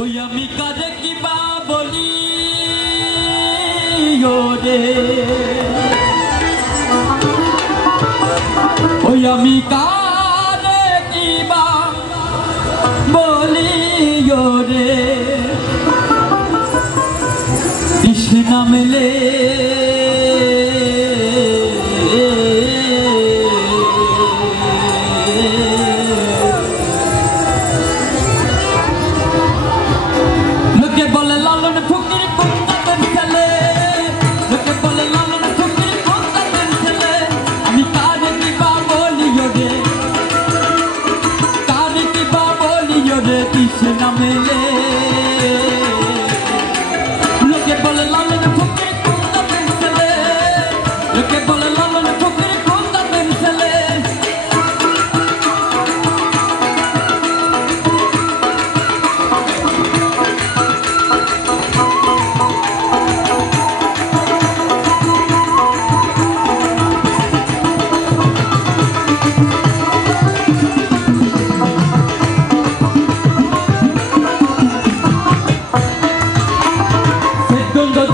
ওই আমি কারে কিবা বলি রে, ওই আমি কারে কিবা বলি রে, তৃষ্ণা মেলে তৃষ্ণা মেলে লোকে বলে লালন ফকির কোনটা পেন্সিলে, লোকে বলে লালন ফকির কোনটা পেন্সিলে।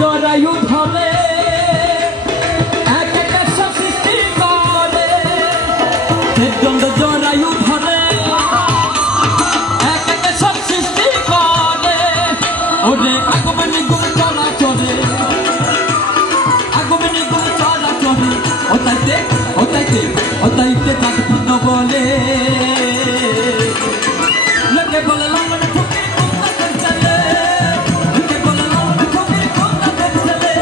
জরায়ু ধরে এক একটা সৃষ্টি করে, জরায়ু ধরে এক একটা সব সৃষ্টি করে, ওরে আগমনী গুণ চলা চলে, আগমনী গুণ চলা চলে, ওতাইতে ওতাইতে ওতাইতে তার পূর্ণ বলে লোকে বলে লালন ফকির কোনটা পেন্সিলে, লোকে বলে লালন ফকির কোনটা পেন্সিলে।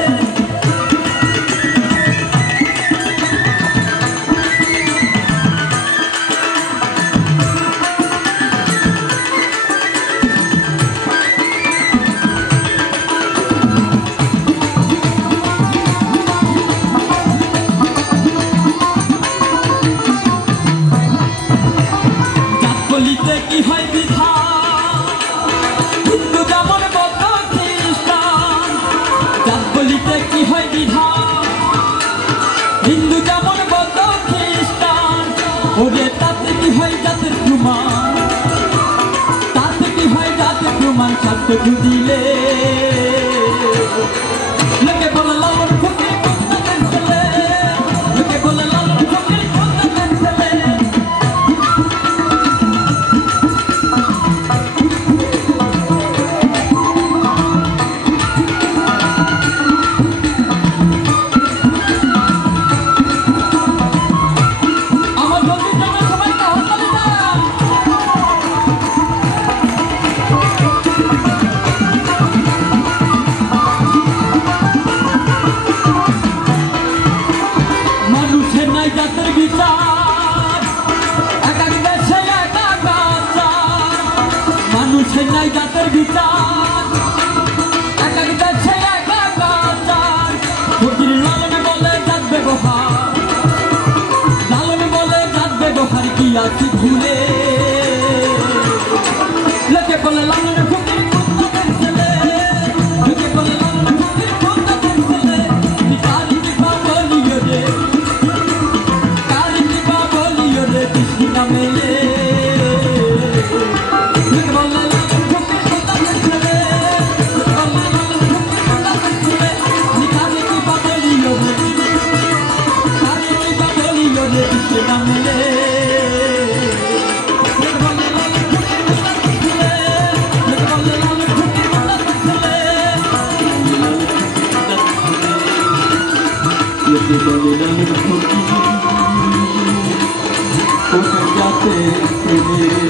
বলিতে কি হয় বিধান, হিন্দু যেমন বৌদ্ধ খ্রিস্টান, জাত বলিতে কি হয় বিধান, হিন্দু যেমন বৌদ্ধ খ্রিস্টান, ওরে তাতে কি হয় জাতের প্রমাণ, তাতে কি হয় জাতের প্রমাণ, সত্য খুঁজিলে লোকে বলে লালন ফকির কোনটা পেন্সিলে, লোকে বলে লালন ফকির কোনটা পেন্সিলে। মানুষের নাই জাতের বিচার, এক এক দেশে এক এক আচার, মানুষের নাই জাতের বিচার, এক এক দেশে এক এক আচার, ফকির লালন বলে জাত ব্যবহার, লালন বলে জাত ব্যবহার কি আছি ভুলে লোকে বলে লালন ফকির কোনটা পেন্সিলে, লোকে বলে লালন ফকির কোনটা পেন্সিলে। কারি কিবা বলি রে, কারি কিবা বলি রে, তৃষ্ণা মেলে লোকে বলে লালন ফকির কোনটা পেন্সিলে, লোকে বলে লালন ফকির কোনটা পেন্সিলে। কারি কিবা বলি রে, কারি কিবা বলি রে, তৃষ্ণা মেলে লোকে বলে লালন ফকির কোনটা পেন্সিলে, লোকে বলে লালন ফকির কোনটা পেন্সিলে। লোকে বলে লালন ফকির কোনটা পেন্সিলে।